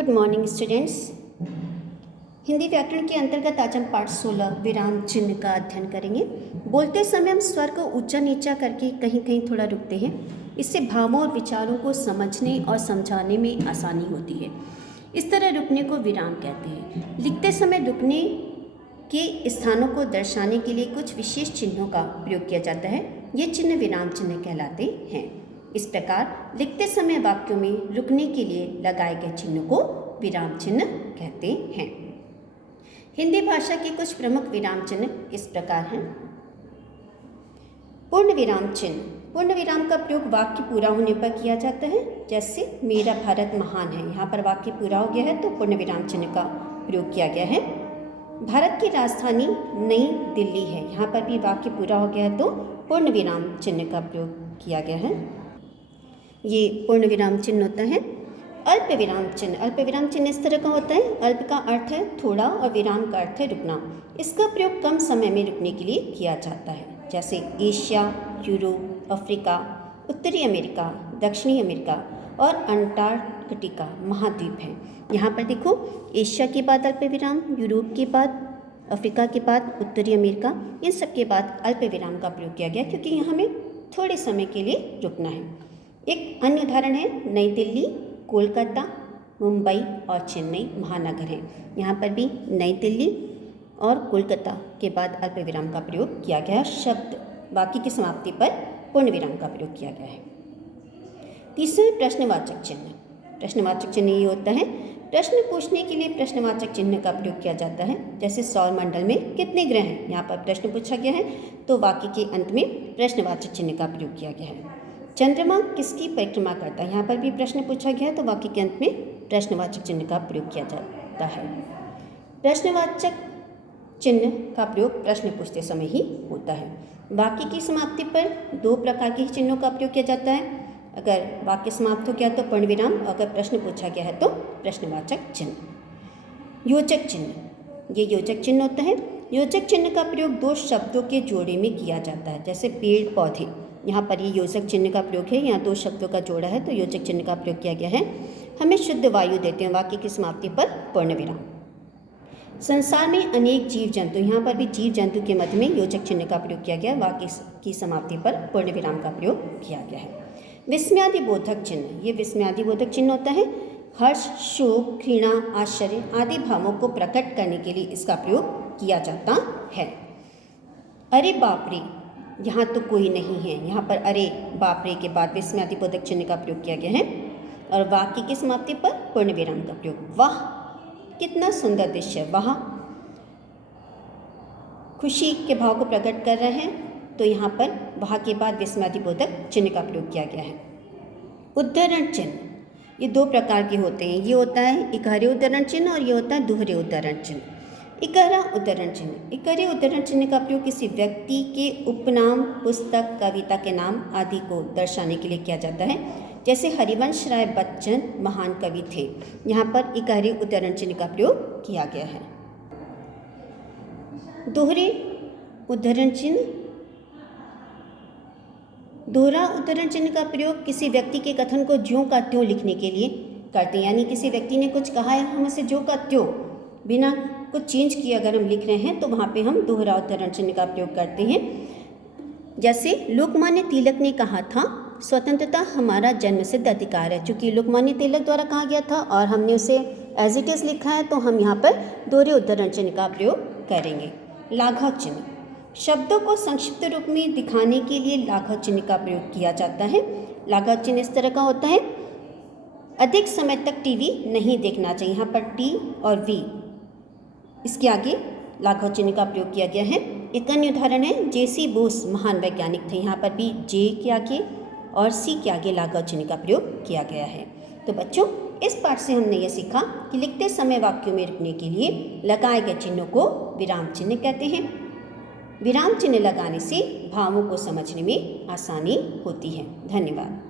Good morning students. Hindi व्याकरण के अंतर्गत आज हम पाठ 16 विराम चिन्ह का अध्ययन करेंगे। बोलते समय हम स्वर को ऊंचा नीचा करके कहीं कहीं थोड़ा रुकते हैं। इससे भावों और विचारों को समझने और समझाने में आसानी होती है। इस तरह रुकने को विराम कहते हैं। लिखते समय रुकने के स्थानों को दर्शाने के लिए कुछ विशेष चिन्हों का प्रयोग किया जाता है। ये चिन्ह विराम चिन्ह कहलाते हैं। इस प्रकार लिखते समय वाक्यों में रुकने के लिए लगाए गए चिन्ह को विराम चिन्ह कहते हैं। हिंदी भाषा के कुछ प्रमुख विराम चिन्ह इस प्रकार हैं। पूर्ण विराम चिन्ह। पूर्ण विराम का प्रयोग वाक्य पूरा होने पर किया जाता है। जैसे मेरा भारत महान है, यहाँ पर वाक्य पूरा हो गया है तो पूर्ण विराम चिन्ह का प्रयोग किया गया है। भारत की राजधानी नई दिल्ली है, यहाँ पर भी वाक्य पूरा हो गया है तो पूर्ण विराम चिन्ह का प्रयोग किया गया है। ये पूर्ण विराम चिन्ह होता है। अल्प विराम चिन्ह। अल्प विराम चिन्ह इस तरह का होता है। अल्प का अर्थ है थोड़ा और विराम का अर्थ है रुकना। इसका प्रयोग कम समय में रुकने के लिए किया जाता है। जैसे एशिया, यूरोप, अफ्रीका, उत्तरी अमेरिका, दक्षिणी अमेरिका और अंटार्कटिका महाद्वीप हैं। यहाँ पर देखो, एशिया के बाद अल्प विराम, यूरोप के बाद, अफ्रीका के बाद उत्तरी अमेरिका, इन सब के बाद अल्प विराम का प्रयोग किया गया क्योंकि यहाँ हमें थोड़े समय के लिए रुकना है। एक अन्य उदाहरण है नई दिल्ली, कोलकाता, मुंबई और चेन्नई महानगर हैं। यहाँ पर भी नई दिल्ली और कोलकाता के बाद अल्प विराम का प्रयोग किया गया है। शब्द वाक्य की समाप्ति पर पूर्ण विराम का प्रयोग किया गया है। तीसरा प्रश्नवाचक चिन्ह। प्रश्नवाचक चिन्ह ये होता है, प्रश्न पूछने के लिए प्रश्नवाचक चिन्ह का प्रयोग किया जाता है। जैसे सौर मंडल में कितने ग्रह हैं, यहाँ पर प्रश्न पूछा गया है तो वाक्य के अंत में प्रश्नवाचक चिन्ह का प्रयोग किया गया है। चंद्रमा किसकी परिक्रमा करता है, यहाँ पर भी प्रश्न पूछा गया है तो वाक्य के अंत में प्रश्नवाचक चिन्ह का प्रयोग किया जाता है। प्रश्नवाचक चिन्ह का प्रयोग प्रश्न पूछते समय ही होता है। वाक्य की समाप्ति पर दो प्रकार के चिन्हों का प्रयोग किया जाता है। अगर वाक्य समाप्त हो गया तो पूर्ण विराम, अगर प्रश्न पूछा गया है तो प्रश्नवाचक चिन्ह। योजक चिन्ह। ये योजक चिन्ह होता है। योजक चिन्ह का प्रयोग दो शब्दों के जोड़े में किया जाता है। जैसे पेड़ पौधे, यहाँ पर ये योजक चिन्ह का प्रयोग है। यहाँ दो शब्दों का जोड़ा है तो योजक चिन्ह का प्रयोग किया गया है। हमें शुद्ध वायु देते हैं, वाक्य की समाप्ति पर पूर्ण विराम। संसार में अनेक जीव जंतु, यहाँ पर भी जीव जंतु के मध्य में योजक चिन्ह का प्रयोग किया गया, वाक्य की समाप्ति पर पूर्ण विराम का प्रयोग किया गया है। विस्मयादिबोधक चिन्ह। ये विस्मयादिबोधक चिन्ह होता है। हर्ष, शोक, घृणा, आश्चर्य आदि भावों को प्रकट करने के लिए इसका प्रयोग किया जाता है। अरे बाप रे, यहाँ तो कोई नहीं है, यहाँ पर अरे बाप रे के बाद विस्मयादिबोधक चिन्ह का प्रयोग किया गया है। और वाक्य की समाप्ति पर पूर्ण विराम का प्रयोग। वाह कितना सुंदर दृश्य, वाह खुशी के भाव को प्रकट कर रहे हैं तो यहाँ पर वाह के बाद विस्मयादिबोधक चिन्ह का प्रयोग किया गया है। उद्धरण चिन्ह। ये दो प्रकार के होते हैं। ये होता है इकहरे उद्धरण चिन्ह और ये होता है दोहरे उद्धरण चिन्ह। इकहरा उद्धरण चिन्ह। इकहरे उद्धरण चिन्ह का प्रयोग किसी व्यक्ति के उपनाम, पुस्तक, कविता के नाम आदि को दर्शाने के लिए किया जाता है। जैसे हरिवंश राय बच्चन महान कवि थे, यहाँ पर इकहरे उद्धरण चिन्ह का प्रयोग किया गया है। दोहरे उद्धरण चिन्ह। दोहरा उद्धरण चिन्ह का प्रयोग किसी व्यक्ति के कथन को ज्यों का त्यों लिखने के लिए करते हैं। यानी किसी व्यक्ति ने कुछ कहा है, हम उसे ज्यों का त्यों बिना कुछ चेंज किए अगर हम लिख रहे हैं तो वहाँ पे हम दोहरा उद्धरण चिन्ह का प्रयोग करते हैं। जैसे लोकमान्य तिलक ने कहा था, स्वतंत्रता हमारा जन्मसिद्ध अधिकार है। चूँकि लोकमान्य तिलक द्वारा कहा गया था और हमने उसे एज इट इज़ लिखा है तो हम यहाँ पर दोहरे उद्धरण चिन्ह का प्रयोग करेंगे। लाघव चिन्ह। शब्दों को संक्षिप्त रूप में दिखाने के लिए लाघव चिन्ह का प्रयोग किया जाता है। लाघव चिन्ह इस तरह का होता है, अधिक समय तक टीवी नहीं देखना चाहिए। यहाँ पर टी और वी, इसके आगे लाघव चिन्ह का प्रयोग किया गया है। एक अन्य उदाहरण है जे.सी. बोस महान वैज्ञानिक थे, यहाँ पर भी जे के आगे और सी के आगे लाघव चिन्ह का प्रयोग किया गया है। तो बच्चों, इस पाठ से हमने यह सीखा कि लिखते समय वाक्यों में रुकने के लिए लगाए गए चिन्हों को विराम चिन्ह कहते हैं। विराम चिन्ह लगाने से भावों को समझने में आसानी होती है। धन्यवाद।